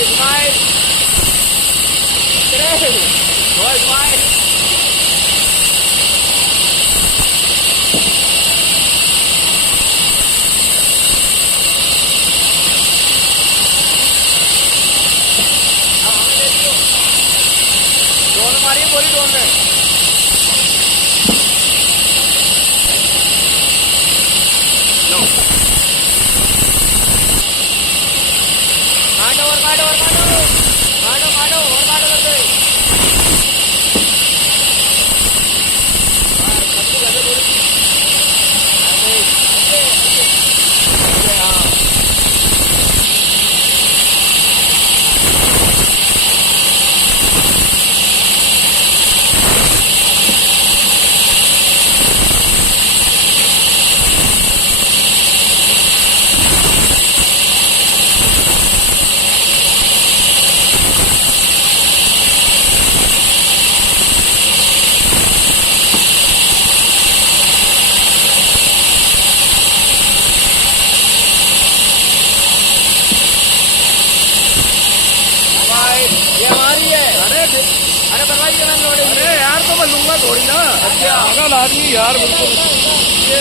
Smile. 3. Go smile. Drone मारिए पूरी ड्रोन में लो काटो और काटो और काटो काटो काटो और काटो करते ये हमारी है। अरे बनवाइए ना लोड़े। अरे यार तो मैं लूंगा थोड़ी ना। अच्छा पागल आदमी यार बिल्कुल। ये